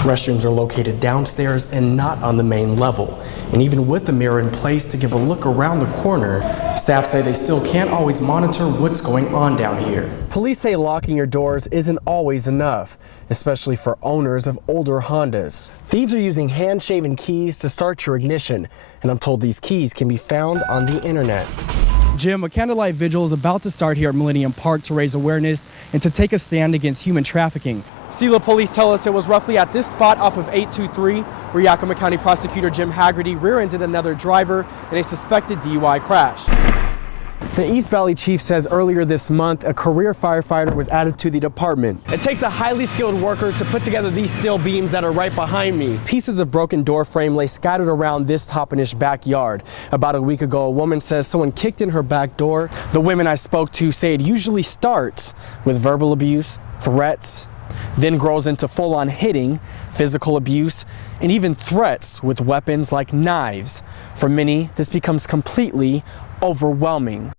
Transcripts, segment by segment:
Restrooms are located downstairs and not on the main level. And even with the mirror in place to give a look around the corner, staff say they still can't always monitor what's going on down here. Police say locking your doors isn't always enough, especially for owners of older Hondas. Thieves are using hand-shaven keys to start your ignition, and I'm told these keys can be found on the internet. Jim, a candlelight vigil is about to start here at Millennium Park to raise awareness and to take a stand against human trafficking. Selah police tell us it was roughly at this spot off of 823 where Yakima County Prosecutor Jim Haggerty rear-ended another driver in a suspected DUI crash. The East Valley chief says earlier this month a career firefighter was added to the department. It takes a highly skilled worker to put together these steel beams that are right behind me. Pieces of broken door frame lay scattered around this Toppenish backyard. About a week ago, a woman says someone kicked in her back door. The women I spoke to say it usually starts with verbal abuse, threats, then grows into full-on hitting, physical abuse, and even threats with weapons like knives. For many, this becomes completely overwhelming.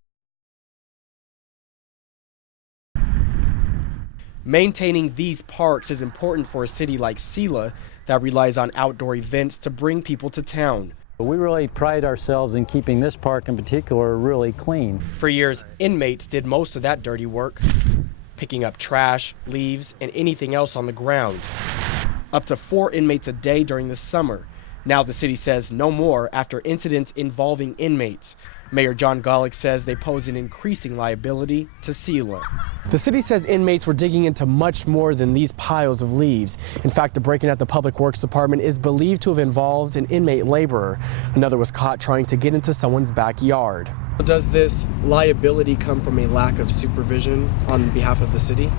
Maintaining these parks is important for a city like Selah that relies on outdoor events to bring people to town. We really pride ourselves in keeping this park in particular really clean. For years, inmates did most of that dirty work, picking up trash, leaves, and anything else on the ground. Up to 4 inmates a day during the summer. Now the city says no more after incidents involving inmates. Mayor John Golick says they pose an increasing liability to Selah. The city says inmates were digging into much more than these piles of leaves. In fact, the break-in at the Public Works Department is believed to have involved an inmate laborer. Another was caught trying to get into someone's backyard. Does this liability come from a lack of supervision on behalf of the city?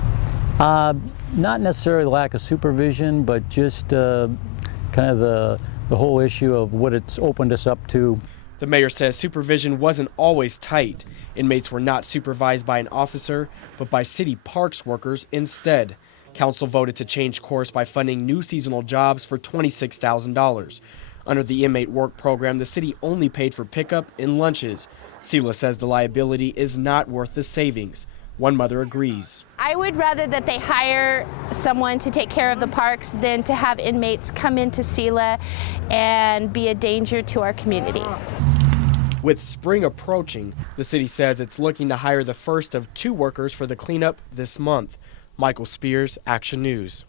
Not necessarily lack of supervision, but just kind of the whole issue of what it's opened us up to. The mayor says supervision wasn't always tight. Inmates were not supervised by an officer, but by city parks workers instead. Council voted to change course by funding new seasonal jobs for $26,000. Under the inmate work program, the city only paid for pickup and lunches. Selah says the liability is not worth the savings. One mother agrees. I would rather that they hire someone to take care of the parks than to have inmates come into Selah and be a danger to our community. With spring approaching, the city says it's looking to hire the first of 2 workers for the cleanup this month. Michael Spears, Action News.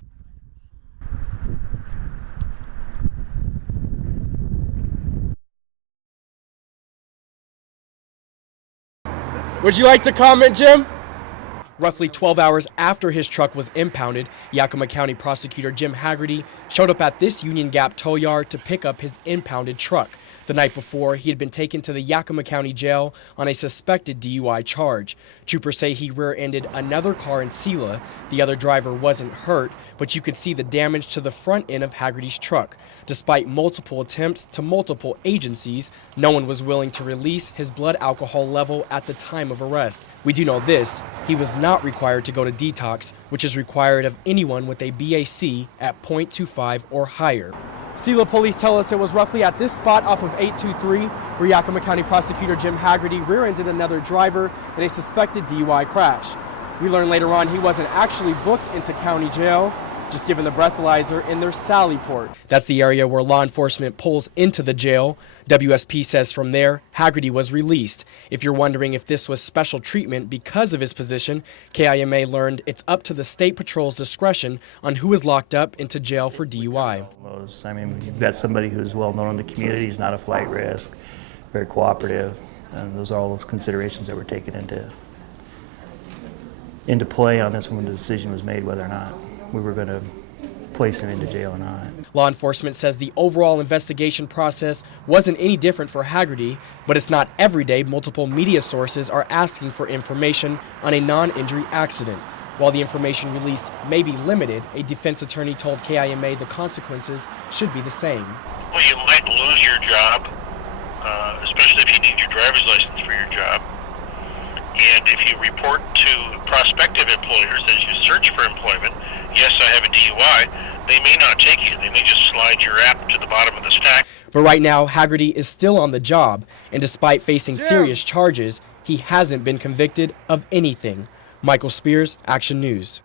Would you like to comment, Jim? Roughly 12 hours after his truck was impounded, Yakima County Prosecutor Jim Haggerty showed up at this Union Gap tow yard to pick up his impounded truck. The night before, he had been taken to the Yakima County Jail on a suspected DUI charge. Troopers say he rear-ended another car in Selah. The other driver wasn't hurt, but you could see the damage to the front end of Haggerty's truck. Despite multiple attempts to multiple agencies, no one was willing to release his blood alcohol level at the time of arrest. We do know this: he was not required to go to detox, which is required of anyone with a BAC at 0.25 or higher. Selah police tell us it was roughly at this spot off of 823 where Yakima County Prosecutor Jim Haggerty rear-ended another driver in a suspected DUI crash. We learned later on he wasn't actually booked into county jail, just given the breathalyzer in their Sally Port. That's the area where law enforcement pulls into the jail. WSP says from there, Haggerty was released. If you're wondering if this was special treatment because of his position, KIMA learned it's up to the State Patrol's discretion on who is locked up into jail for DUI. I mean, you've got somebody who's well known in the community, he's not a flight risk, very cooperative, and those are all those considerations that were taken into play on this when the decision was made whether or not we were going to place him into jail or not. Law enforcement says the overall investigation process wasn't any different for Haggerty, but it's not every day multiple media sources are asking for information on a non-injury accident. While the information released may be limited, a defense attorney told KIMA the consequences should be the same. Well, you might lose your job, especially if you need your driver's license for your job. And if you report to prospective employers as you search for employment, yes, I have a DUI, they may not take you. They may just slide your app to the bottom of the stack. But right now, Haggerty is still on the job, and despite facing serious charges, he hasn't been convicted of anything. Michael Spears, Action News.